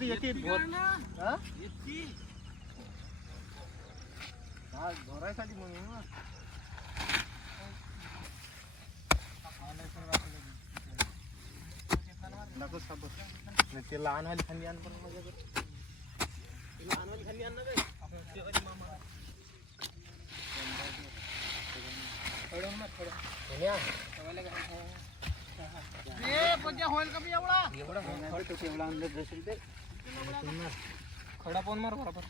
तर येते भरायसाठी म्हणून ते लहान वाली खाली आण पण मजा कर लहान वाली खाली आण ना काय मामा खडा पण मार बरोबर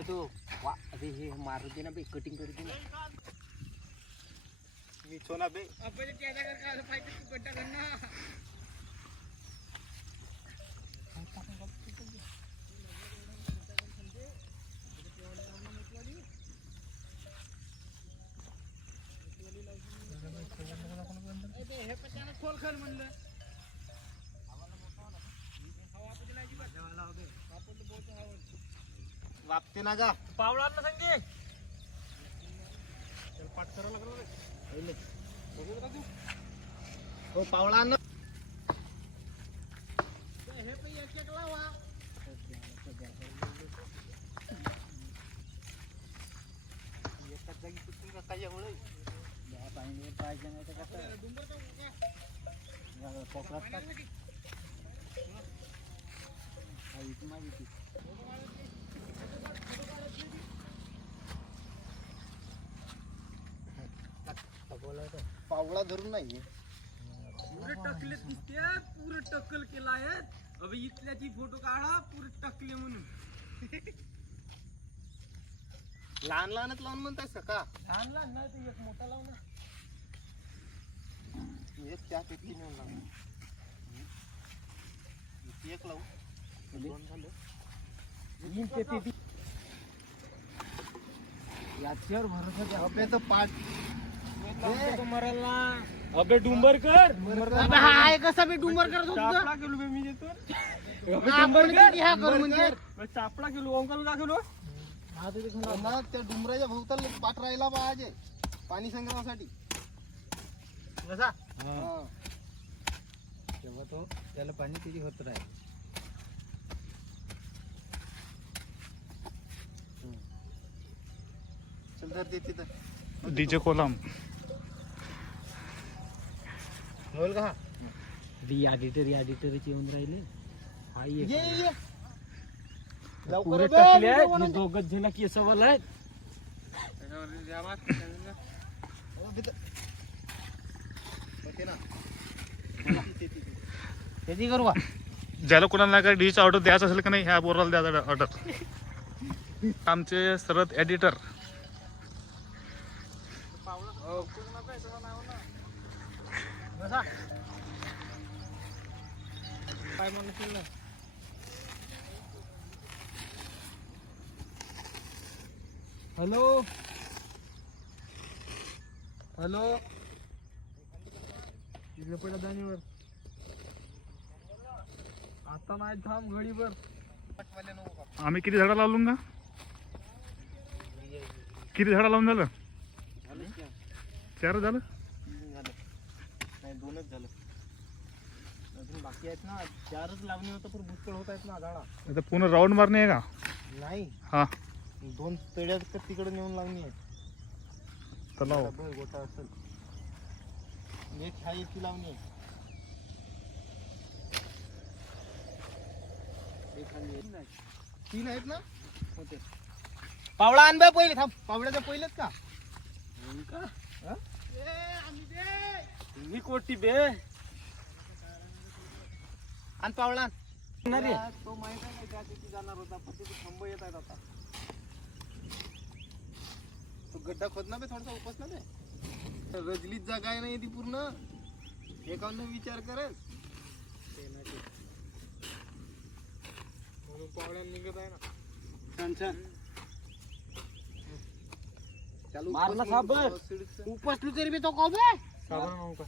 तो अरे हे मारू दे ना बे कटिंग करू दे ना मी छोना बे आपण त्याला कर का पाहिजे तू गड्डा कर ना हे पचाना खोल कर म्हणलं वापते ना जा पावळा ना संगे चल पाठ करायला लागलो रे पहिले बघू का तू हो पावळा ना हे पे एक एक लावा एका जागी कुठून का काय एवढं या पाणी पाहिजे नाही तर कसं डुंगर का कोकरात टाक आई तू माहिती पावळा धरून नाहीये पुरे टकले दिसते पुरे टक्कल केला आहे अबे इथल्याची फोटो काढा पुरे टकले म्हणून लहान लहानच लावून म्हणतायस का लहान लहान नाही ते एक मोठा लावून एक त्या पेटी नेऊन लावून एक लावू दोन झालं तीन पेटी याच्यावर भरोसा द्या अबे तर पाठ मरायला अबे डुंबर कर अबे हा आहे कसा बे डुंबर करत होता चापला केलो बे मी देतो डुंबर कर ह्या कर म्हणजे चापला केलो ओंकार का केलो हा ते ना त्या डुंबराच्या भोवताल पाठ राहिला पाहिजे पाणी संग्रहासाठी कसा हा तेव्हा तो त्याला पाणी किती होत राहील चल धर दे तिथं डीजे कोलम होईल का एडिटरची येऊन राहिले हा ये पुरे टाकले आहेत दोघच जण केसवाला आहेत किती करू का ज्याला कोणाला काय डीच ऑर्डर द्यायचं असेल का नाही ह्या बोराला द्यायचा ऑर्डर आमचे सरत एडिटर काय म्हणशील ना हॅलो हॅलो तिकडे पडला दाणीवर आता नाही थांब घडीवर आम्ही किती झाडं लावलो का किती झाडं लावून झालं 4 झालं नाही 2च झालं अजून बाकी आहेत ना 4च लावणी होतं पण भुसकळ होत आहेत ना झाडा आता पूर्ण राऊंड मारणे आहे का नाही हा 2 तळ्यात तिकडे नेऊन लावणी आहे तलाव गोटा असेल एक ह्या इतकी लावणी आहे तीन आहेत ना होते पावळा आण बे पहिले थांब पावळ्याच्या पहिलेच का मी कोटी बे आण पावळा ना रे तो माहित आहे त्या तिथे जाणार होता पण तिथे खंब येत आहेत आता तो गड्डा खोदना बे थोडासा उपस ना बे रजलीत जागा आहे नाही ती पूर्ण एकावन्न विचार करत म्हणून पावड्या निघत आहे ना छान छान चालू मारला साबर उपसली तरी बी तो कोबे साबर नव्हता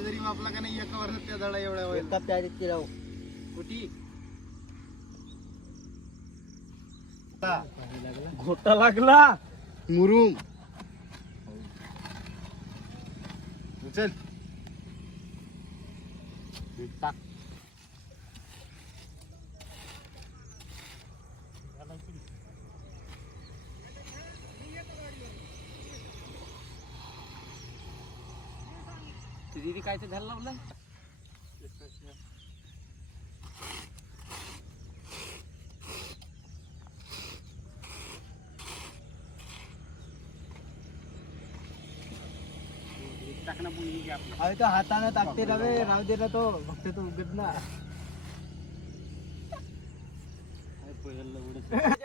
जरी मापला का नाही एका वर्षात त्या झाडा एवढ्या एका प्यारीत केला कुठी घोटा लागला मुरुम चल टाक दीदी काय ते घाल लावलं अरे तो हाताने टाकते रवे राहू दे ना तो फक्त तो उगत ना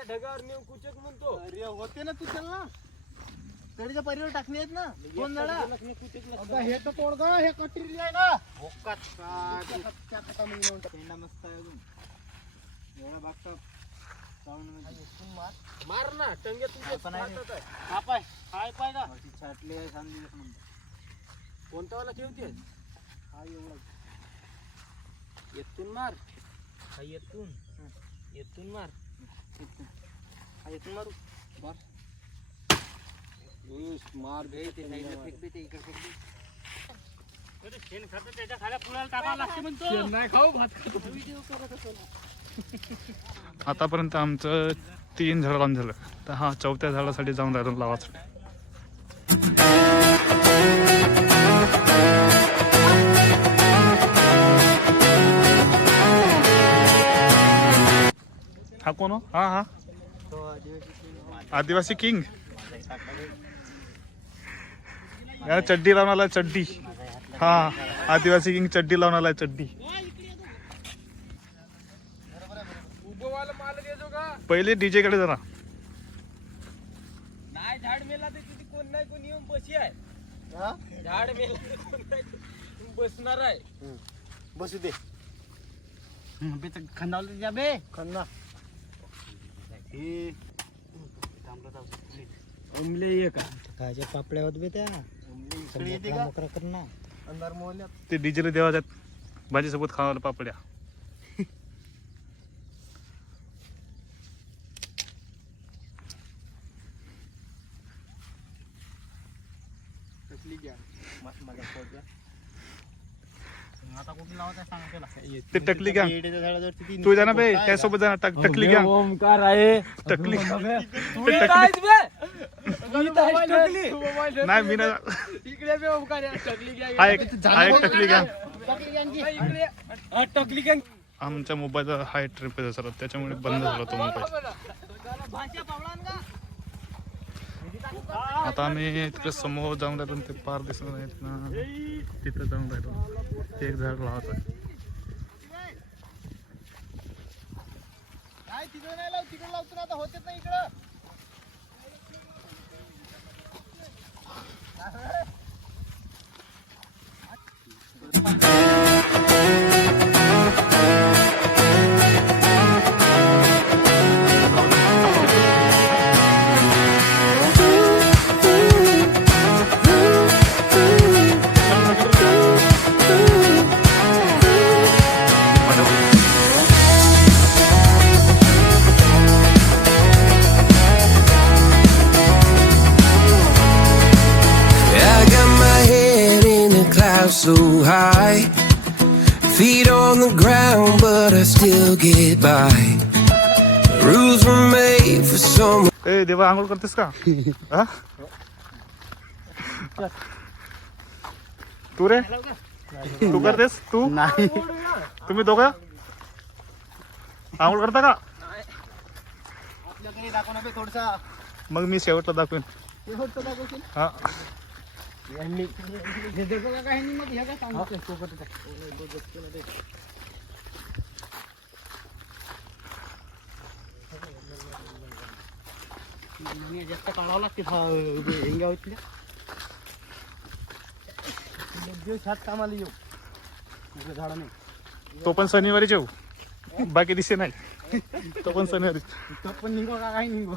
ढगावर नेऊ कुचक म्हणतो अरे होते ना तू चल ना तडीच्या परिवर टाकणे आहेत ना दोन झाडा आता हे तर तोड ग हे कटरी आहे ना भोकात कच्च्या कटा म्हणून पेंडा मस्त आहे अजून एवढा बागता मार ना टंगे तुझे हा पाय हाय पाय का छाटले आहे सांगली कोणता वाला ठेवते हा एवढा येतून मार हा येतून मार हा येथून मारू बर मार ते साईडला फेक दे ते इकडे फेक दे शेण खातं त्याच्या खाल्या पुण्याला टाकावं लागते म्हणतो नाही खाऊ भात खातो व्हिडिओ करत असतो आतापर्यंत आमचं 3 झाडं लावून झालं तर हा 4थ्या झाडासाठी जाऊन राहिलो लावायचं हा कोण हो? हा आदिवासी किंग यार चड्डी लावून आलाय चड्डी हा आदिवासी किंग चड्डी लावून आलाय चड्डी पहिले डीजे कडे जरा नाही झाड मेला तर तिथे कोण नाही कोण येऊन बशी आहे झाड मेला तर कोण नाही कोण बसणार आहे बसू दे खंडावलं जा बे खंडा उमले ये का कायच्या पापड्या होत बे त्या मोकरा कर ना अंधार मोहल्यात ते डीजेला देवाच्यात भाजीसोबत खावायला पापड्या आता कुठे लावत आहे सांग त्याला ते टकली घ्या तू जा ना बे त्यासोबत जा ना टकली घ्या ओमकार आहे टकली तू येत आहेस बे नाही मी ना इकडे बे ओमकार आहे. टकली घ्या हा एक टकली घ्या इकडे टकली घ्या आमच्या मोबाईलचा हाय ट्रिप आहे सर त्याच्यामुळे बंद झाला तो मोबाईल आता आम्ही तिकडे समोर जाऊन राहिलो ते पार दिसत नाहीत ना तिथं जाऊन राहिलो ते एक झाड लावत आहे काय तिकडे नाही लाव तिकडे लावतो ना आता होतेच नाही इकडं So high, feet on the ground, but I still get by. Rules were made for someone. ए देवा आंघोळ करतेस का हा? तू रे तू करतेस तू नाही तुम्ही दोघं आंघोळ करता का आपल्याकडे दाखव ना बे थोडसा मग मी शेवटला दाखवेन शेवटचं दाखवशील हा यांनी हे देखो का ह्यांनी मग ह्या काय सांगितलं सोबत जास्त काढावं लागते हेंग्या होतल्या दिवस हात कामाला येऊ झाडा नाही तो पण शनिवारीच येऊ बाकी दिसे नाही तो पण शनिवारी तो पण निघो का काही निघो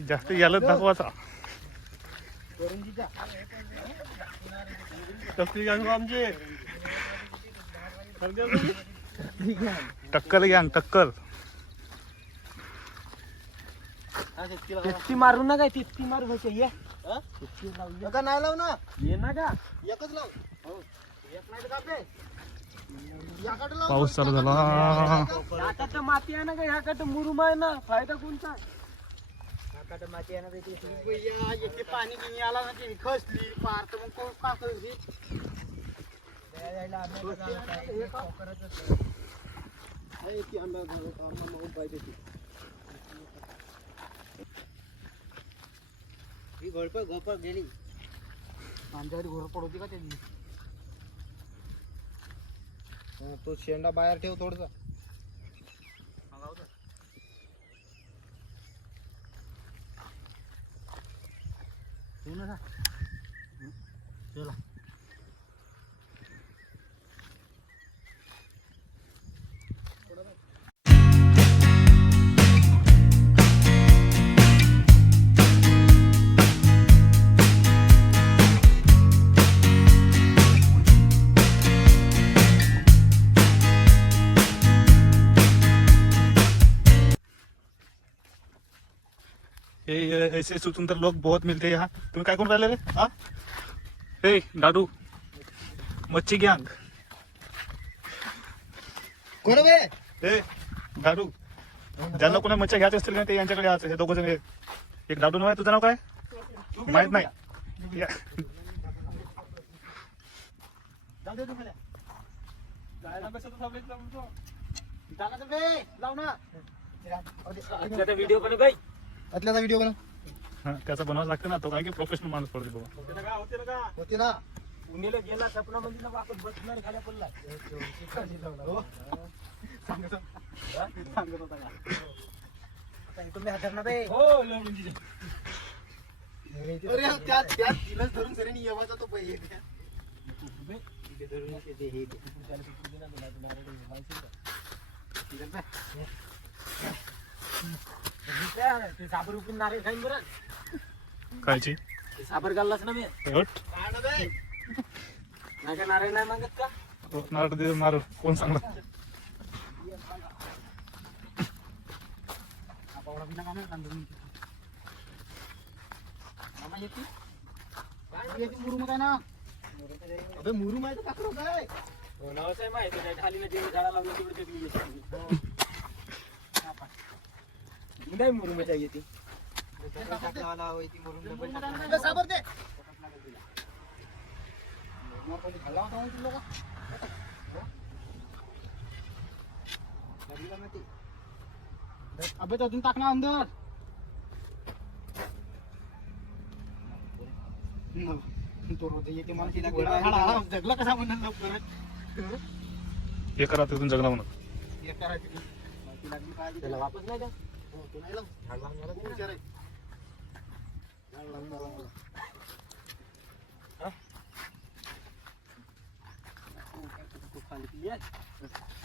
जास्त यालाच दाखवायचा कसली गाणं आमचे टक्कल गँग टक्कल तितकी मारू ना काय तितकी मारू भाषा ये नका नाही लाव ना ये ना का एकच लाव एक नाही तर कापे याकडे लाव पाऊस चालू झाला आता तर माती आहे ना का ह्याकडे मुरुम आहे ना फायदा कोणता माती आहे ना येते पाणी गिनी आला ना ती खसली पार तर मग कोण का करते ही घोळपळ गेली आमच्याकडे घोर पडवती का त्यांनी तो शेंडा बाहेर ठेव थोडसा चला ये ऐसे स्वतंत्र लोग बहुत मिलते हैं यहाँ तुम्ही काय करून राहिले रे हा हे दादू मच्छी गँग कोण बे हे दादू ज्यांना कोणा मच्छी घ्यायचे असतील ना ते यांच्याकडे यायचं हे दोघं जण एक दादू नाव आहे तुझं नाव काय माहित नाही या. जाऊ दे तुम्हाला जायला कसं थांबायचं जागा तर बे लाव ना व्हिडिओ पण बाई आतल्याचा व्हिडिओ बनव हा, त्याचा बनवावं लागतं ना तो काय की प्रोफेशनल माणूस पडतो बाबा होते ना पुण्याला गेला सपनामध्ये वापस बसणार खाल्या पडला सांगत होता का तुम्ही हातात ना बे हो अरे त्यात तिलाच धरून सरीने येवाचा तो पहिले ते साबर उकून नारळ खाईन बरं कायची ते साबर घाललास ना मी हट. नाही का नारळ नाही मागत का तो नारळ दे मारू कोण सांगला मुरुम काय ना अबे मुरुम आहे तर टाकलो काय नावाचं आहे माहिती नाही खाली ना झाडा लावलं तिकडे ते नाही मुरुमाच्या येते साबर दे अबे अजून टाक ना अंदर तो रोज येते मला तिला जगला कसा म्हणून लवकर हे करा तिथून जगला म्हणून हे करायचं त्याला वापस नाही का तो नाही लाव विचार आहे खाली